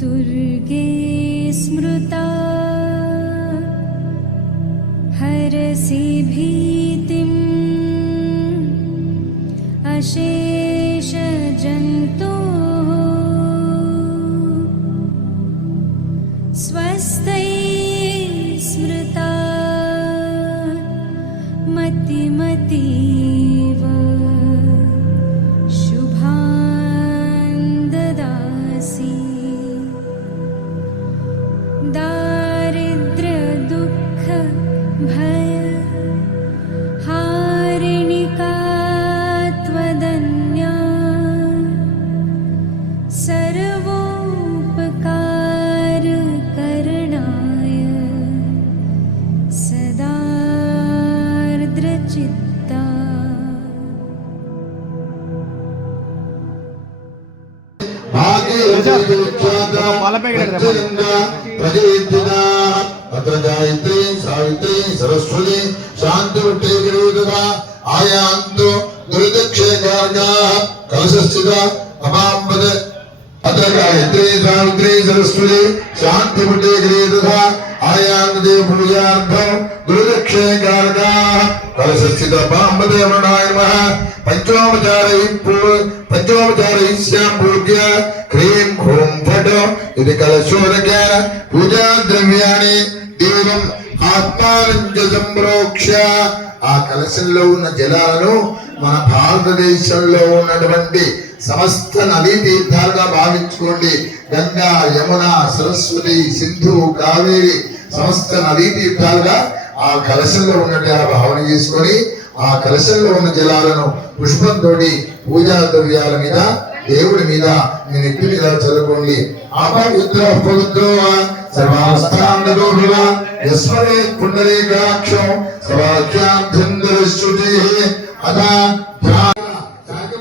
दुर्गे स्मृता। हरसि भीतिम् अशेषजन्तोः गायत्री सावित्री सरस्वती शांति विटे गिरी आयां సావిత్రి సరస్వతి శాంతి తథా ఆయాందే పూజార్థం దురిదక్షేకార్గా కలశస్థిత పాంబదేవనాయ నమః. పంచోపచారై పంచోపచారై శ్యాం పూజ్య క్రీం హ్రూం ఫట్ ఇది కలశోదక. పూజా ద్రవ్యాన్ని దేవం ఆత్మానంజ సంప్రోక్ష ఆ కలశంలో ఉన్న జలాలను మన భారతదేశంలో ఉన్నటువంటి సమస్త నదీ తీర్థాలుగా భావించుకోండి. గంగా యమున సరస్వతి సింధు కావేరి సమస్త నదీ తీర్థాలుగా ఆ కలశంలో ఉన్నట్టు ఆ భావన చేసుకొని ఆ కలశంలో ఉన్న జలాలను పుష్పంతో పూజా ద్రవ్యాల మీద దేవుడి మీద మీ నెత్తి మీద చదువుకోండి అపవిత్ర పవిత్రో సర్వాస్థాంగోభవ యస్మరే పుండరీకాక్షం అథ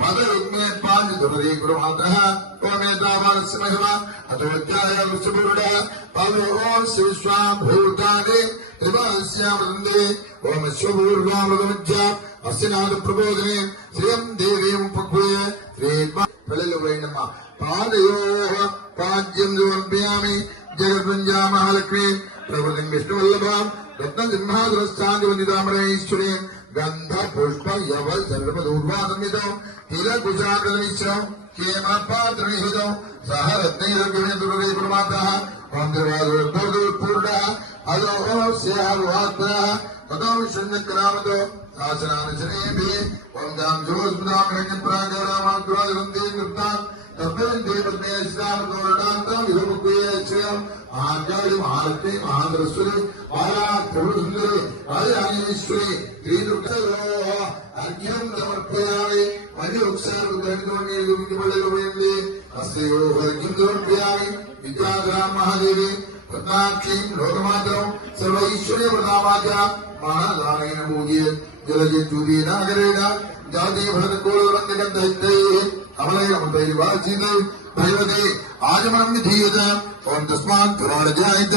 పదరుగ్మే పాండితుమరీ గృహాత ఓమేతామరసింహ అతోధ్యాయుడ పలు ఓం శ్రీ స్వాభూతాని త్రివాస్యామృందే ఓం శివూర్వామృతమధ్య అస్యనాథ ప్రబోధిని శ్రీయం దేవీం పక్వే శ్రీ పిల్లలు వేయమ్మ పాదయో పాద్యం సమర్పయామి జగద్వంజా మహాలక్ష్మి ప్రభుత్వం విష్ణువల్లభాం రత్న సింహాదురస్థాని వందితామరేశ్వరి గంధ పుష్ప యవ సర్వదూర్వాదమితం తిల కుశాగ్రదనిశ్రం కేమ పాత్ర నిహితం సహ రత్నైరగ్యమే ప్రమాత పూర్ణ అదోహోత్ర తదో విష్ణుక్రామతో ఆసనానుసరేభి వందాం జోస్మృతాం ప్రాగారామాద్వాదంతి నృప్తాం हिरण्यपरागारामाग्रादिवन्दे नृत्ताम् तस्मिन् देवते श्रामतोरणान्तं विधमुक्वेच्छयम् आचार्य महालक्ष्मी महादरस्वरी बाला त्रिपुरसुन्दरी राजानीश्वरी श्रीदुर्गो अर्घ्यं समर्पयामि मणिवृक्षारुदण्डोन्नीलुमिपळिलुमिन्दे अस्यो अर्घ्यं समर्पयामि विद्याधरां महादेवी रत्नाक्षीं लोकमातरं सर्वैश्वर्यप्रदामाचा महादानेन पूज्ये जलजन्तुदीनागरेण जाति भरतकोलवन्दगन्धैः अमलैरमतैर्वाचितै भैवते आजमनं विधीयत ॐ तस्मात् पुराणजायित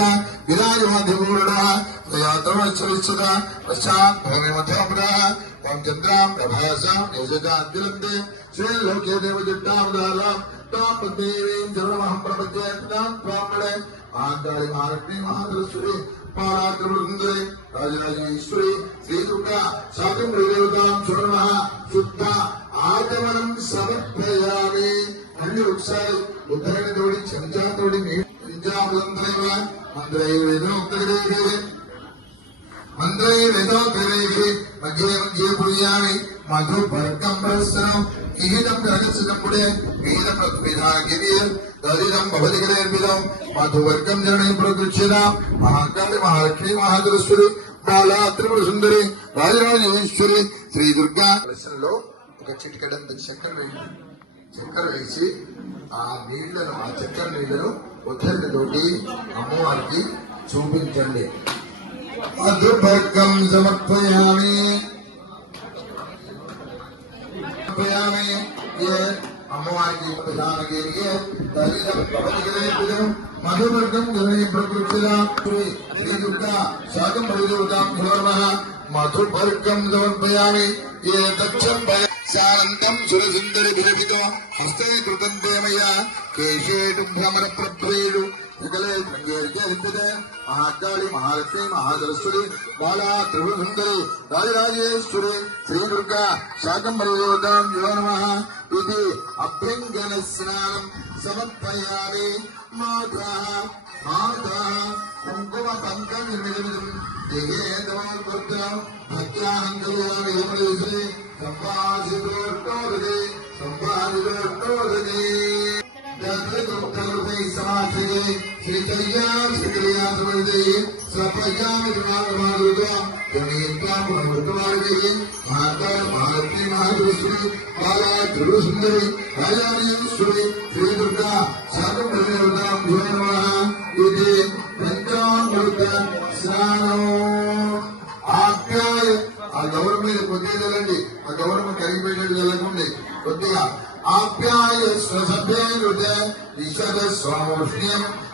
विराजमाध्यमूढः प्रयातमश्चविश्वत पश्चात् भवमेमथोपदः ॐ चन्द्रां प्रभासां योजकाद्विलन्ते श्रीलोके देवजिट्टावदालां तां पद्मेवीं शरणमहं प्रपद्ये तां ब्राह्मणे महाकाली महालक्ष्मी महादरस्वरी पाराक्रमृन्दरे राजराजेश्वरी దరిదం మధువర్గం జనే ప్రకృష్యత మహాకాళి మహాలక్ష్మి మహాదరస్వరి బాలా త్రిపుర సుందరి రాజరాజేశ్వరి శ్రీ దుర్గా దర్శనంలో ఒక చిటికడంత చక్కెర వేసి చక్కెర వేసి ఆ నీళ్ళను ఆ చక్కెర నీళ్ళను ఉత్తరితోటి అమ్మవారికి చూపించండి. మధుభర్గం సమర్పయామి. సమర్పయామి. అమ్మవారికి ప్రధానగిరికి దళితం భవతిగిరేపిదం మధువర్గం గణి ప్రకృతిలా శ్రీ దుర్గా శాకం పరిదేవతాం నమః మధువర్గం సమర్పయామి ఏ దక్షం శానందం సురసుందరి విరపితో హస్తే కృతం దేమయ కేశేటు భ్రమర ప్రభ్రేడు సకలే శృంగేరికి అధిపతే మహాకాళి మహాలక్ష్మి మహాసరస్వతి బాలా త్రిపుర సుందరి రాజరాజేశ్వరి శ్రీ దుర్గా శాకంబరి దేవతాం యో నమ ఇది అభ్యంగన స్నానం సమర్పయాలి మాధా మాధా కుంకుమ పంక నిర్మితం దేహేంద్రం కర్తం శ్రీ కళ్యాణ శ్రీ కళ్యాణ సమృద్ధి స్వపయ్యామి రుణామారుగా పునర్వర్తమానగే మహాకాళ మహాలక్ష్మి మహాదుశ్రీ బాలా త్రిపుర సుందరి రాజానీశ్వరి శ్రీ దుర్గా శాకం ప్రజాం భో నమ ఇది పంచామృత them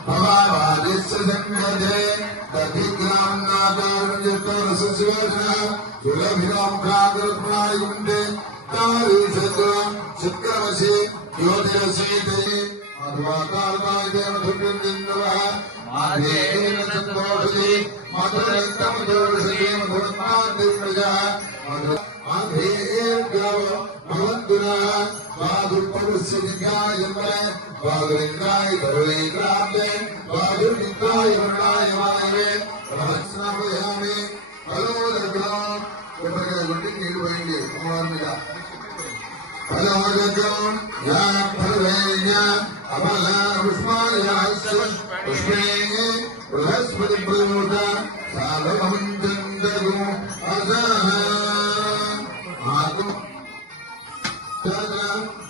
वायुना वायुपदुसिद्धिकाय नमः वायुरिन्द्राय धरुरेन्द्राब्दे वायुरिन्द्राय वरुणाय वायवे सहस्रनामयामि हलो दग्गम कृपया गुंडी नील बैंडे कुमार मिला हलो दग्गम या फलवेन्या अमला पुष्पाल या हस्वश पुष्पेंगे बृहस्पति प्रमोदा साधवमंजन दगो अजाह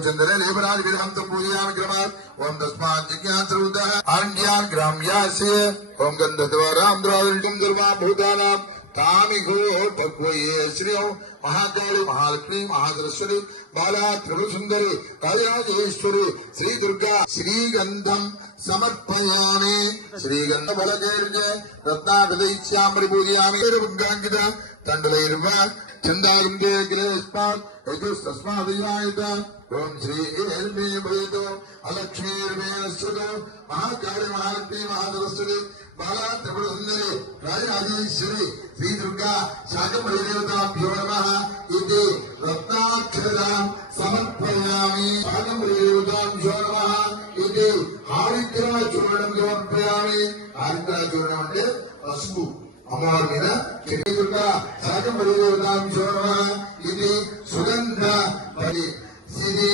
ചന്ദ്ര ലേപനാ വിധാന്തം പൂജയാഗ്രമാർ ഓം തസ്മാൻ ജിജ്ഞാസൃത ആണ്ഡ്യാൻ ഗ്രാമ്യാസ്യ ഓം ഗന്ധദ്വാരാം ഭൂതാനാം താമിഘോ ഭഗവയേ ശ്രീ ഓം മഹാകാളി മഹാലക്ഷ്മി മഹാസരസ്വതി ബാലാ ത്രിപുരസുന്ദരി കാളിരാജേശ്വരി ശ്രീ ദുർഗ ശ്രീഗന്ധം സമർപ്പയാമി ശ്രീഗന്ധ ഫലകേരിഞ്ഞ് രത്നാഭിതയിച്ചാമൃ പൂജയാമി ഗാംഗിത തണ്ടലയിരുവ చందాగుండే గిలేస్మాత్ యజుస్తస్మాదయాయుత ఓం శ్రీ ఏర్మే భయతో అలక్ష్మీర్మేణ శ్రుతో మహాకాళి మహాలక్ష్మి మహాసరస్వతి బాలా త్రిపుర సుందరి రాజరాజేశ్వరి శ్రీ దుర్గా శాకంబరి నమ ఇది రత్నాక్షరాం సమర్పయామి. నమ ఇది హారిద్రా చూడడం సమర్పయామి హారిద్రా చూడడం అంటే పసుపు. అమ్మవారి మీద దుర్గ సహకం దేవతాభ్యో నమ ఇది సుగంధ పరి ఇది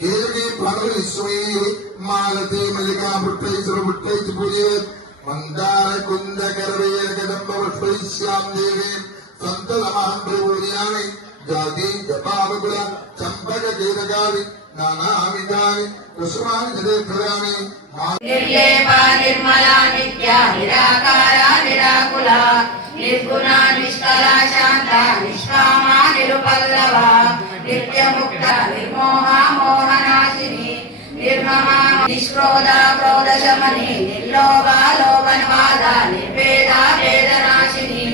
ఏమి పనులు ఫలవిశ్వే మాలతే మల్లికా పుట్టై సురపుట్టై పూజే. మందార కుంద కరవేర కదంబ పుష్పైశ్యాం దేవే. సంతలమహం ప్రబోధయామి జాతి జపావకుల చంపక కీటకావి నానామిదాని కుసుమాని జదేభ్రామి నిర్లేపా నిర్మలా నిత్య నిరాకార నిరాకుల నిర్గుణ నిష్కల శాంత నిష్కామ నిరుపల్లవ. నిత్యముక్త నిర్మోహ మోహనాశిని నిర్మమా నిష్క్రోధ క్రోధశమని నిర్లోభ లోభనవాద నిర్వేద వేదనాశిని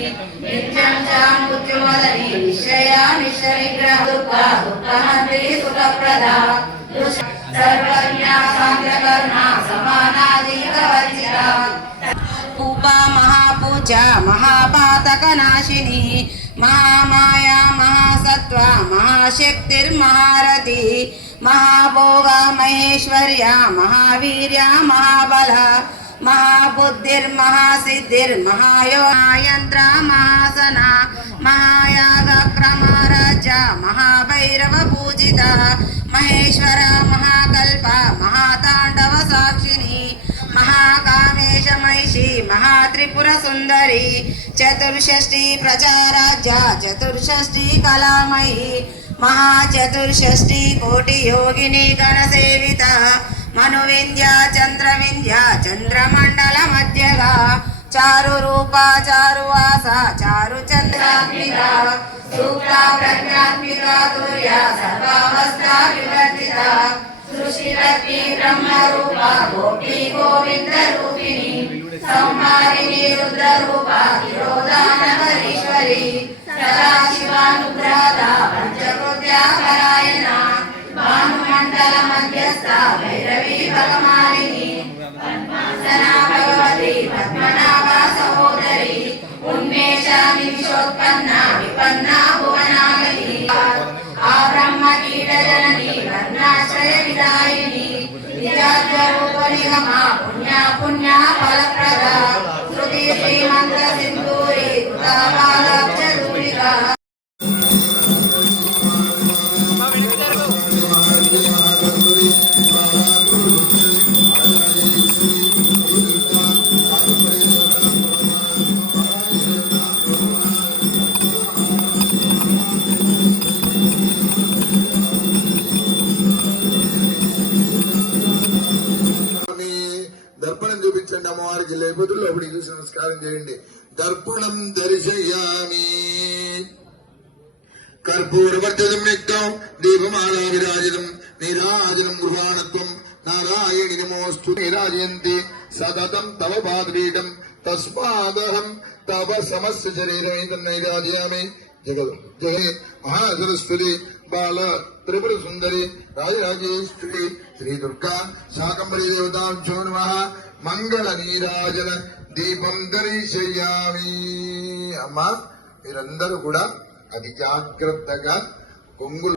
నిత్యం చ మృత్యుమదని నిశ్చయ నిశ్చనిగ్రహ దుఃఖ దుఃఖమంత్రి సుఖప్రద సర్వజ్ఞ సాంద్రకర్ణ సమానాధిక వర్జిత మహాపూజ మహాపాతక నాశిని మహామాయ మహాసత్వ మహాశక్తిర్మహారథి మహాభోగ మహేశ్వర్య మహావీర్య మహాబల మహాబుద్ధిర్మహాసిద్ధిర్మహాయోయంత్ర మహాసన మహాయాగ క్రమరాజ మహిషి మహాత్రిపుర సుందరి చతుర్షష్ఠి ప్రజారాజ్య చతుర్షష్ఠి కళామయి మహాచతుర్షష్ఠి కోటి యోగిని గణ సేవిత మను వింధ్య చంద్ర వింధ్య చంద్రమండల మధ్యగా చారు రూప చారు వాస చారు ಸಂಹಾರಿಣಿ ರುದ್ರರೂಪ ವಿರೋಧ పుణ్య ఫలప్రదా నారాయణి నమోస్తు నిరాజయంతి సతతం తవ పాదపీఠం తస్మాదహం తవ సమస్త శరీరం నైరాజయామి జగద్ జగే మహాసరస్వతి బాల త్రిపుర సుందరి రాజరాజేశ్వరి శ్రీ దుర్గా శాకంబరి దేవతాంశో నమ మంగళ నీరాజన దీపం దర్శయామి అమ్మా మీరందరూ కూడా అతి జాగ్రత్తగా కొంగులు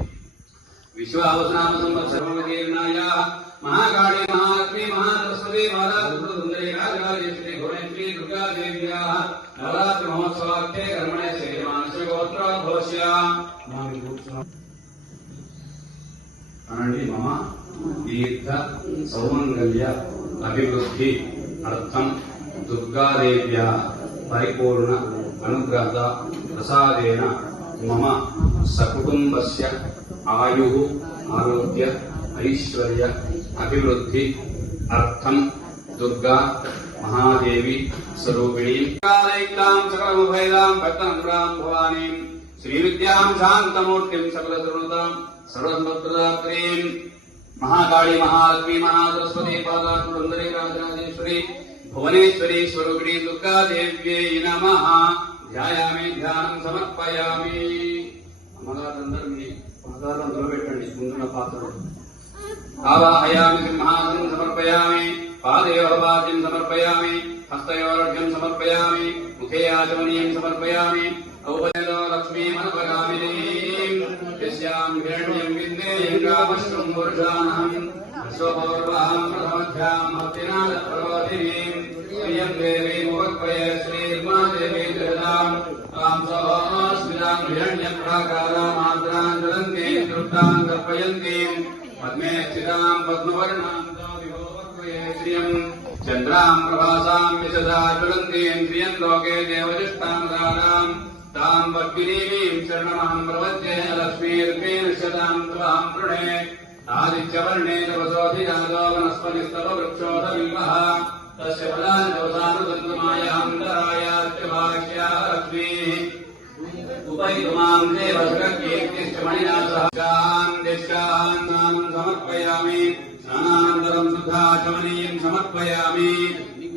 विश्वावसनाम संवत महाकाली महालक्ष्मी महासरस्वती महाराजुंदरेश्वरी भुवनेश्वरी दुर्गा देव्या नवरात्र महोत्सवाख्ये कर्मणे सेयमान मम दीर्घ सौमङ्गल्य अभिवृद्धि अर्थं दुर्गादेव्या परिपूर्ण अनुग्रहता प्रसादेन मम सकुटुम्बस्य ఆయు ఆరోగ్య ఐశ్వర్య అభివృద్ధి అర్థం దుర్గా మహాదేవి స్వరూపిణీం కాలైక్తాం సకలముభైదాం భక్తనురాం భవానీం శ్రీవిద్యాం శాంతమూర్తిం సకలతృణుతాం సర్వసంపత్ప్రదాత్రీం మహాకాళి మహాలక్ష్మి మహాసరస్వతి పాదాకులందరి రాజరాజేశ్వరి భువనేశ్వరి స్వరూపిణి దుర్గాదేవ్యై నమ ధ్యాయామి ధ్యానం సమర్పయామి అమ్మగారందరూ మీ పాదాలందరూ నిలబెట్టండి ముందున్న పాత్రలు. ఆవాహయామి సింహాసనం సమర్పయామి పాదయోపాద్యం సమర్పయామి హస్తయోరర్ఘ్యం సమర్పయామి ముఖే ఆచమనీయం సమర్పయామి ఔపదో లక్ష్మీమనపగామినీం యస్యాం హిరణ్యం విద్యేయం కామశ్రం పురుషాణం. స్వపౌర్వాం ప్రథమధ్యాం భక్తినాథ ప్రబోధినీం ప్రియం దేవీ ఉపక్వయ శ్రీర్మా దేవీ జగదాం. తాం సోస్మిదాం హిరణ్యం ప్రాకారాం ఆద్రాం జలంతే తృప్తాం కల్పయంతీం పద్మే స్థితాం పద్మవర్ణాం శ్రియం చంద్రాం ప్రభాసాం యశదా జ్వలంతీం శ్రియం లోకే దేవజిష్టాం దానాం తాం పద్మినీం శరణమహం ప్రవద్యే లక్ష్మీర్పేణ శతాం త్వాం తస్య ఫలాని దోషానుదంతుమాయాంతరాయాత్యభాష్యా లక్ష్మీः ఉపైతుమాం దేవసకీర్తిశ్చ మణినా సహ గాన్ దిష్టాన్ స్నానం సమర్పయామి స్నానానంతరం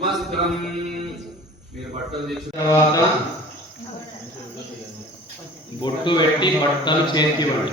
వస్త్రం మీరు బట్టలు తెచ్చిన తర్వాత బొట్టు పెట్టి బట్టలు చేతి ఇవ్వండి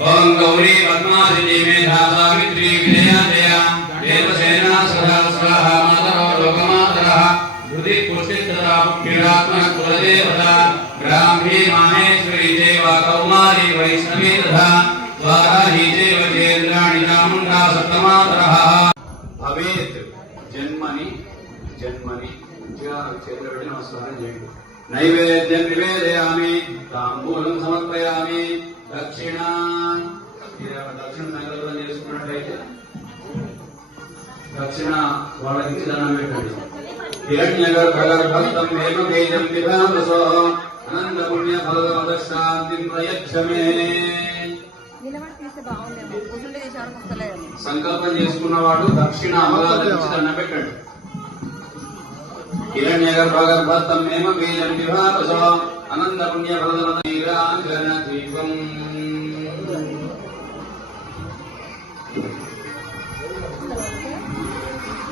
ओम गौरी पद्मासिनी मेधा सावित्री देवसेना सदा स्वाहा मातरो, लोकमातरः। हृदि पुष्टितरा कुलदेवता। ब्राह्मी, माहेश्वरी, देवा, कौमारी, वैष्णवी तथा वाराही देव चामुण्डा, सप्तमातरः। भवेत् जन्मनि जन्मनि नैवेद्यं निवेदयामि, ताम्बूलं समर्पयामि दक्षिणा దక్షిణ వాళ్ళకి ఇచ్చి దండం పెట్టండి అనంత పుణ్య ప్రయచ్చమే. సంకల్పం చేసుకున్నవాడు దక్షిణ అమరావతి దండ పెట్టండి. హిరణ్యగర్ భగర్భక్తం ఏమ బీజం విధానసో అనంత పుణ్య దీపం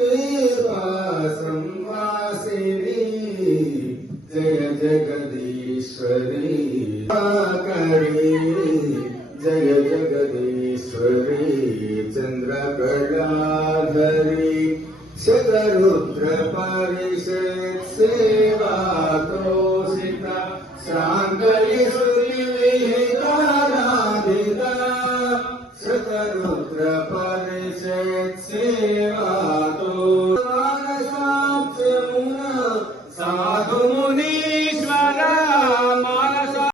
Kripa Sambhava